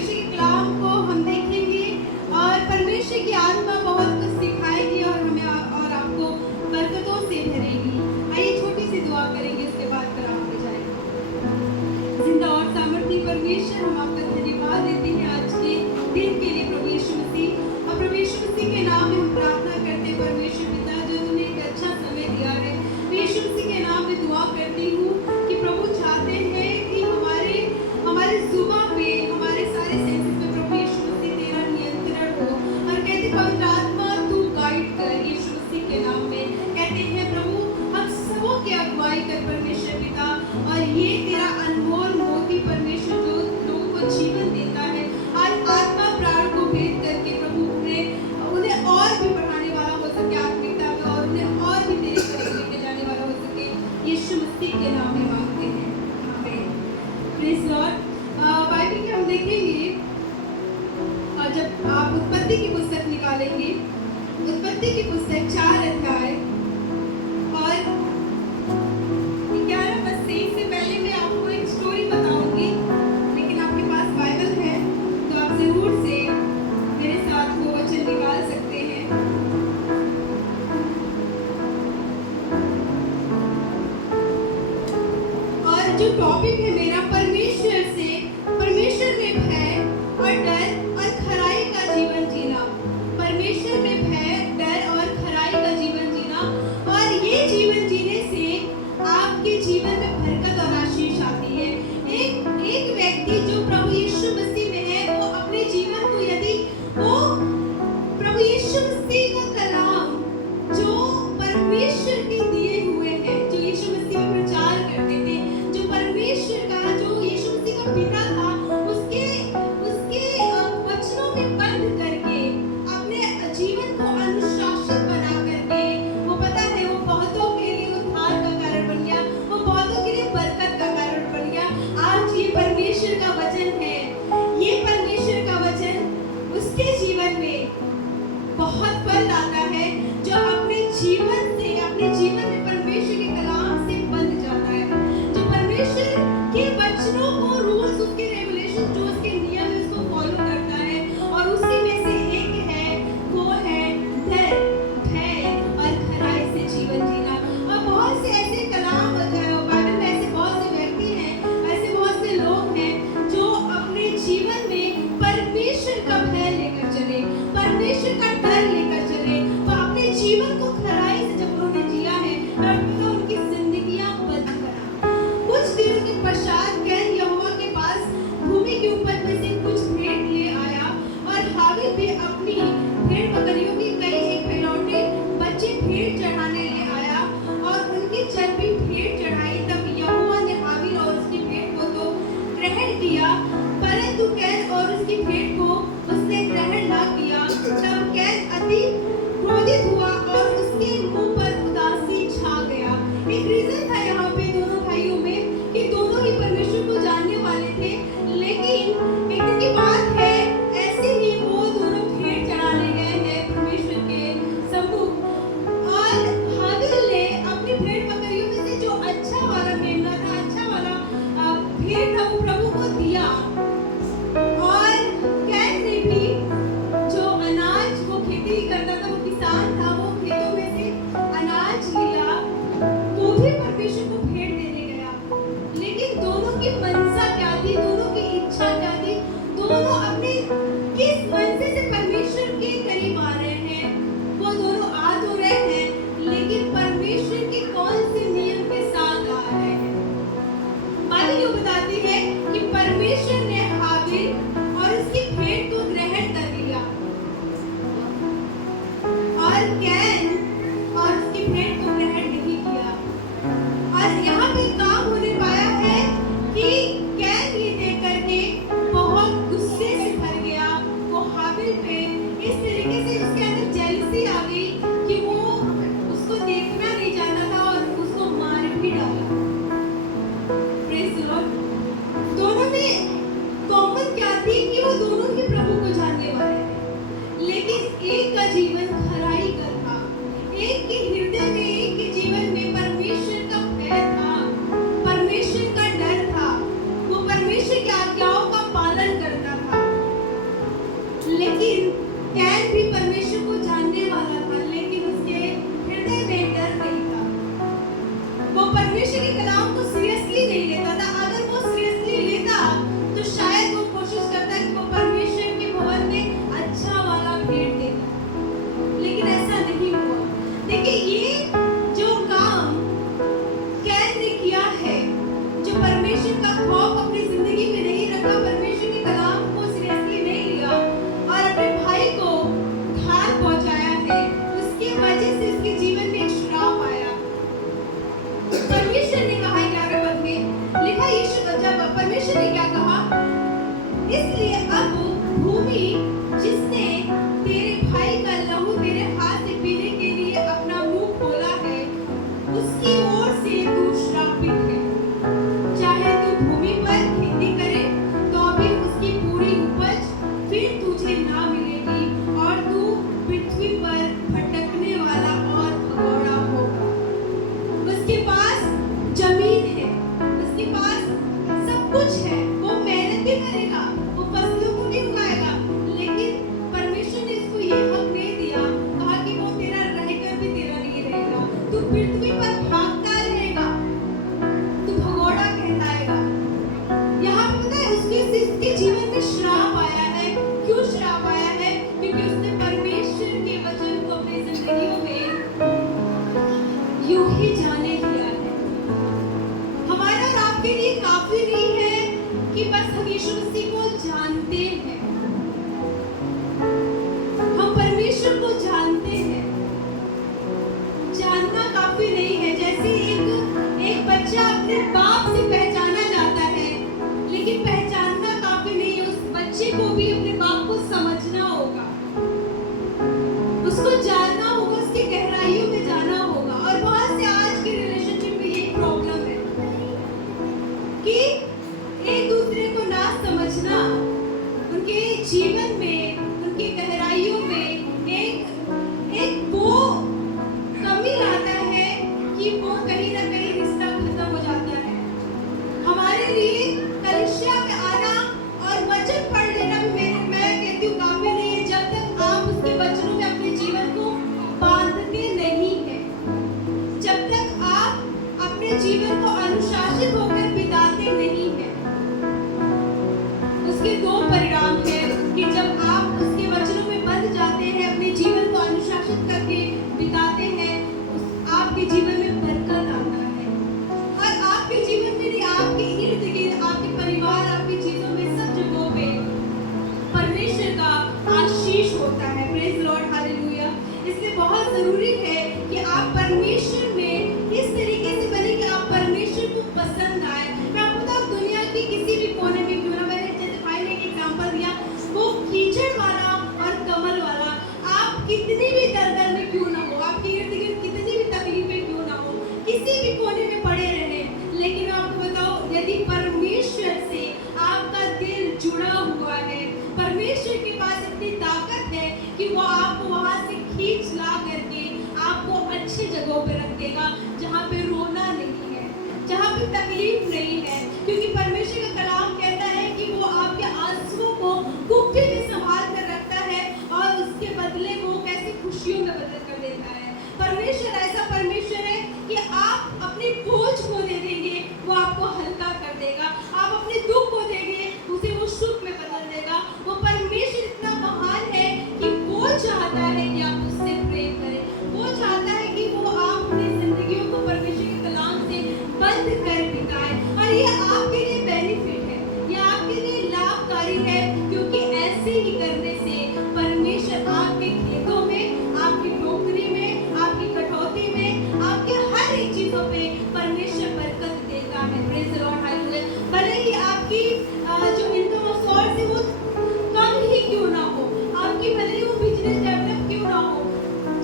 परमेश्वर के कलाम को हम देखेंगे और परमेश्वर की आत्मा बहुत कुछ सिखाएगी और हमें और आपको बरकतों से भरेगी। आइए छोटी सी दुआ करेंगे, इसके बाद कलाम हो जाएगा। जिंदा और सामर्थी परमेश्वर, हम आपका धन्यवाद देते हैं आज के दिन के लिए प्रभु यीशु मसीह। और प्रभु यीशु मसीह के नाम में हम प्रार्थना करते हैं परमेश्वर पिता, जो तुमने एक अच्छा समय दिया है। यीशु मसीह के नाम में दुआ करती हूँ कि प्रभु चाहते हैं कि हमारे जुबान पे, हमारे सारे सेंसेस पे प्रभु यीशु मसीह तेरा नियंत्रण हो। और कहते पवित्र आत्मा तू गाइड कर यीशु मसीह के नाम में। कहते हैं प्रभु हम सबों की अगुवाई कर परमेश्वर पिता, और ये तेरा अनमोल मोती परमेश्वर जो लोगों को जीवन देता है, आज आत्मा प्राण को भेद करके प्रभु उन्हें और भी बढ़ाने वाला हो सके आत्मिकता में, और उन्हें और भी तेरे करीब लेके जाने वाला हो सके। यीशु मसीह के नाम में मांगते हैं, आमीन। Praise Lord. बाइबल में हम देखेंगे, और जब आप उत्पत्ति की पुस्तक निकालेंगे, उत्पत्ति की पुस्तक 4 अध्याय और 11 पद से पहले मैं आपको एक स्टोरी बताऊंगी, लेकिन आपके पास बाइबल है तो आप जरूर से मेरे साथ वो वचन निकाल सकते हैं। और जो टॉपिक है मेरा परमेश्वर में भय और डर और खराई का जीवन जीना। परमेश्वर में भय, डर और खराई का जीवन जीना, और ये जीवन जीने से आपके जीवन में बरकत और आशीष आती है। एक व्यक्ति जो प्रभु यीशु मसीह में है, वो अपने जीवन को, यदि वो प्रभु यीशु मसीह का कलाम जो परमेश्वर के दिए हुए हैं, जो यीशु मसीह में प्रचार करते थे, जो परमेश्वर का, जो यीशु मसीह का पिता था, उसके वचनों में बंद करके अपने जीवन को अनुशासित बना करके, वो पता है वो बहुतों के लिए उद्धार का कारण बन गया, वो बहुतों के लिए बरकत का कारण बन गया। आज ये परमेश्वर का वचन है, ये परमेश्वर का वचन उसके जीवन में बहुत फल लाता है, जो अपने जीवन में परमेश्वर के कलाम से बंध जाता है, जो परमेश्वर के वचनों को, रूल्स, उसके रेगुलेशन, जो उसके नियम है, उसको फॉलो करता है। और उसी में से एक है, वो है डर, भय और खराई से जीवन जीना। और बहुत से ऐसे कलाम बाइबल में, ऐसे बहुत से व्यक्ति हैं, ऐसे बहुत से लोग हैं जो अपने जीवन में परमेश्वर का भय लेकर चले, परमेश्वर का डर लेकर चले, वो अपने जीवन को खराई से जब उन्होंने जिया है, तब उनकी जिंदगियां बदल गई। कुछ दिनों के पश्चात कैन यहोवा के पास भूमि के ऊपर में से कुछ भेंट ले आया, और हाबिल भी अपनी भेड़ बकरियों की कई एक खिलौने बच्चे भेंट चढ़ाने ले आया, और उनकी जब भी भेंट चढ़ाई, तब यहोवा ने हाबिल और उसकी भेंट को तो ग्रहण किया, परंतु कैन और उसकी भेंट को उसने ग्रहण ना किया। तब कैन अति क्रोधित हुआ और उसके मुंह पर उदासी छा गया। एक रीजन था यहाँ पे दोनों भाइयों में कि दोनों ही परमेश्वर को जानने वाले थे, लेकिन एक दिन की बात है, ऐसे ही वो दोनों भेंट चढ़ाने गए हैं परमेश्वर के सम्मुख, और हाबिल ने अपनी भेड़ बकरियों में से जो अच्छा वाला मेमना था, अच्छा वाला भेंट था, वो प्रभु को दिया। और उसके जीवन में श्राप आया है। क्यों श्राप आया है? क्योंकि उसने परमेश्वर के वचन को अपनी जिंदगियों में यूं ही जाने दिया है। हमारा और आपके लिए काफी नहीं है कि बस हम यीशु मसीह को जानते हैं, हम परमेश्वर को जानते हैं। जानना काफी नहीं है। जैसे एक बच्चा अपने बाप से पहचाना जाता है, लेकिन पहचानना काफी नहीं है। उस बच्चे को भी अपने बाप को समझना होगा, उसको जानना होगा, उसकी गहराइयों में जाना होगा। और बहुत से आज के रिलेशनशिप में यही प्रॉब्लम है कि एक दूसरे को ना समझना, उनके जीवन में, उनकी गहराइयों में एक वो कमी लाता है कि वो कहीं ना कहीं रिश्ता खत्म हो जाता है। हमारे लिए कलीसिया में आना और वचन पढ़ लेना भी मैं कहती हूँ काफी नहीं है, जब तक आप उसके वचनों में अपने जीवन को बांधते नहीं है, जब तक आप अपने जीवन को अनुशासित होकर बिताते नहीं है। उसके दो परिणाम हैं कि जब आप उसके वचनों में बंध जाते हैं, अपने जीवन को अनुशासित करके बिताते हैं, आपके जीवन में बरकत आता है। और आपके जीवन में नहीं, आपके इर्द गिर्द, आपके परिवार, आपकी चीजों में, सब जगहों पे परमेश्वर का आशीष होता है। Praise Lord, hallelujah. इसलिए बहुत जरूरी है कि आप परमेश्वर में इस तरीके से बने कि आप परमेश्वर को पसंद आए। मैं आपको बताऊं, दुनिया की किसी भी कोने में क्यों ना, मैंने जैसे भाई ने एक एग्जांपल दिया, वो कीचड़ वाला और कमल वाला, आप कितनी भी दलदल में क्यों ना हो, आपके इर्द गिर्द कितनी भी तकलीफें क्यों ना हो, किसी भी कोने में पड़े रहे, लेकिन आपको बताओ, यदि परमेश्वर से आपका दिल जुड़ा हुआ है, परमेश्वर के पास इतनी ताकत है कि वो आपको वहां से खींच ला करके आपको अच्छी जगहों पे रख देगा, जहाँ पे रोना नहीं है, जहाँ पे तकलीफ नहीं है। क्योंकि परमेश्वर का कलाम कहता है कि वो आपके आंसुओं को कुप्पी में संभाल कर रखता है और उसके बदले वो कैसी खुशियों में बदल कर देता है। परमेश्वर ऐसा परमेश्वर है कि आप अपने बोझ को दे देंगे, वो आपको हल्का कर देगा। आप अपने दुख को देंगे, उसे वो सुख में बदल देगा। वो परमेश्वर इतना महान है कि वो चाहता है कि आप उससे प्रेम करें। वो चाहता है कि वो आप अपनी जिंदगियों को परमेश्वर के कलाम से बंद कर बिताएं। और ये आपके लिए बेनिफिट है, ये आपके लिए लाभकारी है, क्योंकि ऐसे ही करने से परमेश्वर आपके खेतों में, आपकी नौकरी में, आपकी कटौती में, आपके हर एक चीजों पे परमेश्वर बरकत देता है। Praise the Lord, hallelujah. भले ही आपकी जो इनकम ऑफ सोर्स है वो कम ही क्यों ना हो, आपकी भले ही वो बिजनेस डेवलप क्यों ना हो,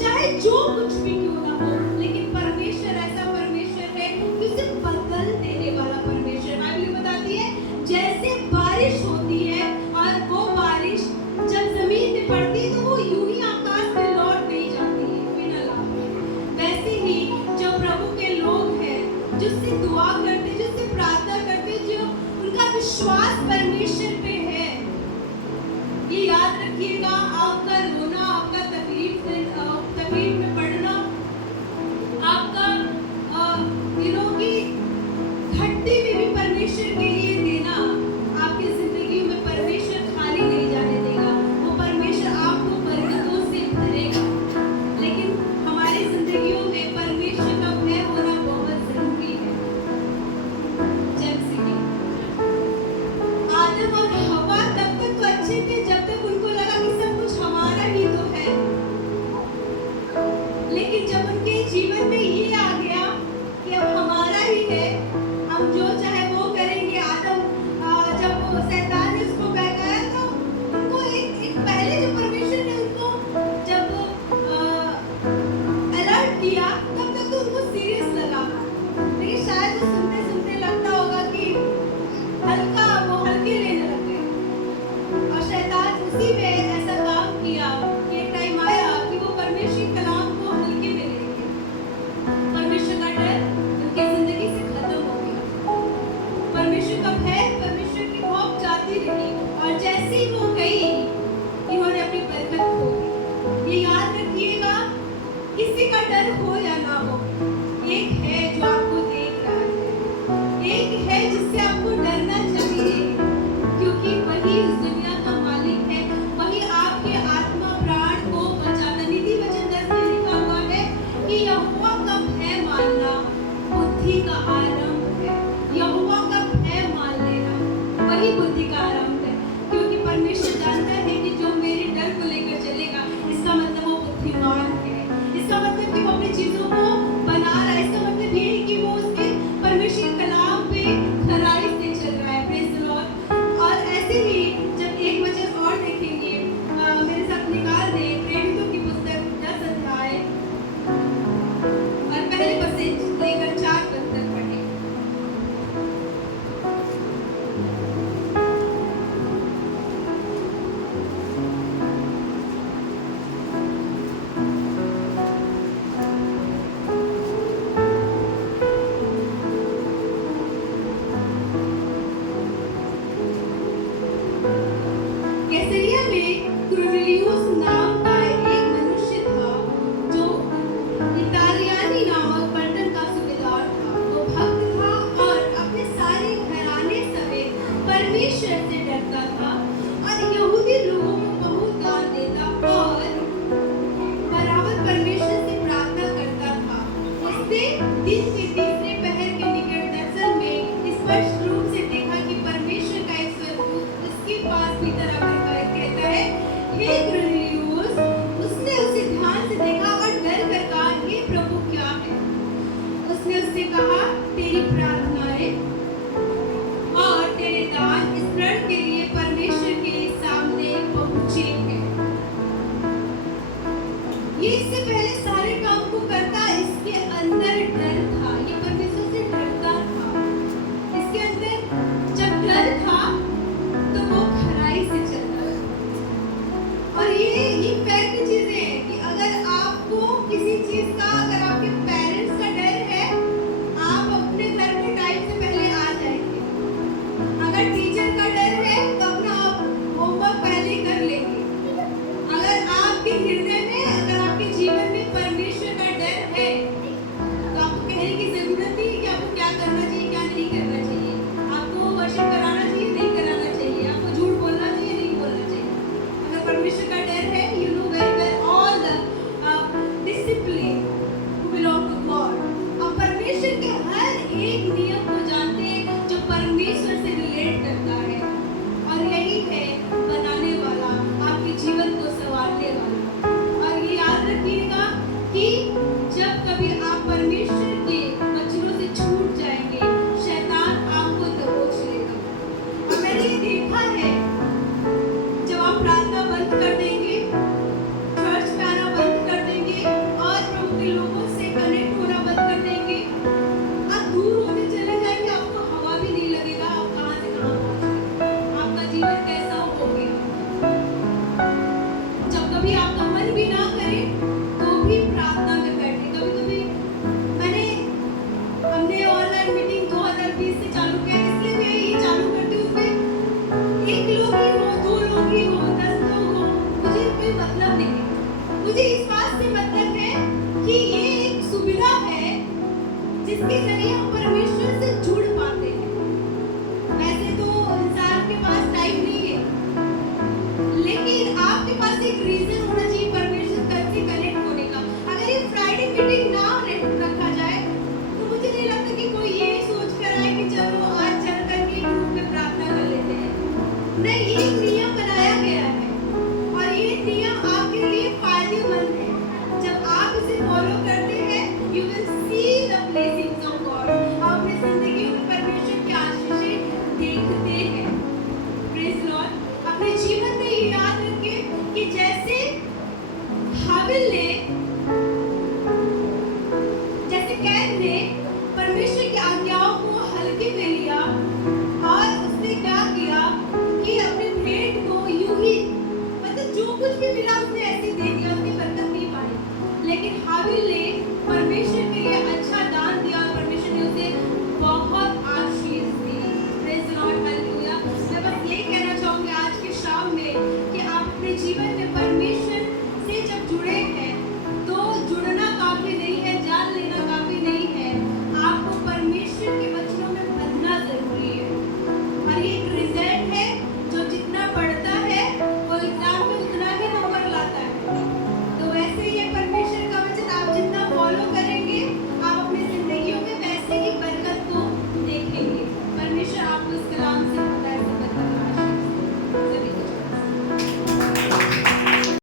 चाहे जो कुछ भी क्यों ना हो, लेकिन परमेश्वर ऐसा परमेश्वर है कि उसे बदल देने वाला परमेश्वर। बाइबल बताती है जैसे बारिश होती है और वो बारिश जब जमीन पे पड़ती है तो वो यूं ही आकाश में लौट नहीं जाती है बिना लाभ के, वैसे ही जो प्रभु के लोग हैं, जो उससे दुआ करते, जो उससे प्रार्थना करते, जो उनका विश्वास परमेश्वर पे है, ये याद रखिएगा, आपका रोना, आपका तकलीफ में पड़ना, आपका दिलों की घटती में भी परमेश्वर के लिए देना, आपकी जिंदगी में परमेश्वर खाली नहीं जाने देगा। वो परमेश्वर आपको बरकतों से भरेगा। लेकिन हमारी जिंदगियों में परमेश्वर का भय होना बहुत जरूरी है। जैसे कि आदम और हवा तब तक तो अच्छे थे जब तक उनको लगा कि सब कुछ हमारा ही तो है, लेकिन जब उनके जीवन में ये आ गया कि अब हमारा ही है, हम जो चाहे वो करेंगे, आदम जब शैतान ने उसको बहकाया तो उनको एक पहले जो परमेश्वर ने उनको जब अलर्ट किया तब तक तो उनको सीरियस लगा, लेकिन शायद वो सुनते सुनते लगता होगा कि वो हल्के लेने लग गए और शैतान कैसरिया में कुरनेलियुस नाम का एक मनुष्य था जो इतालियानी नामक पलटन का सूबेदार था। वो भक्त था और अपने सारे घराने समेत परमेश्वर से डरता था और यहूदी लोगों को बहुत दान देता और बराबर परमेश्वर से प्रार्थना करता था। उसने दिन के तीसरे पहर के निकट दर्शन में स्पष्ट रूप से देखा कि परमेश्वर का एक स्वर्गदूत उसके पास भीतर आकर कहता है, हे कुरनेलियुस। उसने उसे ध्यान से देखा और डर कर कहा, हे प्रभु, क्या है? उसने उससे कहा, तेरी प्रार्थनाएं और तेरे दान इस प्रण के लिए परमेश्वर के सामने पहुंचे हैं। ये इससे पहले सारे काम को करता, इसके अंदर डर था। ये परमेश्वर से डरता था। इसके अंदर जब डर था तो वो खराई से चलता था। और ये फैक्ट चीजें हैं कि अगर आपको किसी चीज का, अगर आपके पेरेंट्स का डर है, आप अपने घर में टाइम से पहले आ जाएंगे। अगर टीचर का डर है तो अपना आप होमवर्क पहले कर लेंगे। अगर आपके हृदय में, अगर आपके जीवन में परमेश्वर का डर है तो आपको कहने की जरूरत नहीं है कि आपको क्या करना चाहिए, क्या नहीं करना चाहिए। आपको वर्शिप कराना चाहिए, नहीं कराना चाहिए। आपको झूठ बोलना चाहिए, नहीं बोलना चाहिए। अगर परमेश्वर का डर है, you know very well all the discipline who belong to God. आप परमेश्वर के हर एक नियम को जानते हैं जो परमेश्वर से रिलेट करता है। और यही है बनाने वाला, आपके जीवन को संवारने वाला। और ये याद रखिएगा कि जब कभी आप परमेश्वर के वचनों से छूट जाएंगे, शैतान आपको दबोच लेगा। और मैंने ये देखा है, जब आप प्रार्थना बंद कर देंगे, चर्च में आना बंद कर देंगे और प्रभु के लोगों से कनेक्ट होना बंद कर देंगे, आप दूर होते चले जाएंगे, आपको हवा भी नहीं लगेगा आप कहाँ से कहाँ पहुँच गए। आपका जीवन कैसा हो गया। जब कभी आपका मन भी ना करे तो भी प्रार्थना में बैठे। कभी-कभी हमने ऑनलाइन मीटिंग 2020 से चालू किया, इसलिए मैं ये चालू करती हूँ। उसमें एक लोग ही हो, 2 लोग ही हो, 10 लोग हो, मुझे कोई मतलब नहीं है। मुझे इस बात से मतलब है कि ये एक सुविधा है जिसके जरिए हम परमेश्वर से जुड़ पाते हैं। वैसे तो इंसान के पास टाइम नहीं है, लेकिन आपके पास एक रीजन होना चाहिए परमेश्वर से कनेक्ट होने का। अगर ये फ्राइडे मीटिंग ना रखा जाए तो मुझे नहीं लगता कि कोई ये सोच कर आए कि चलो आज चल करके ग्रुप में प्रार्थना कर लेते हैं। नहीं, ये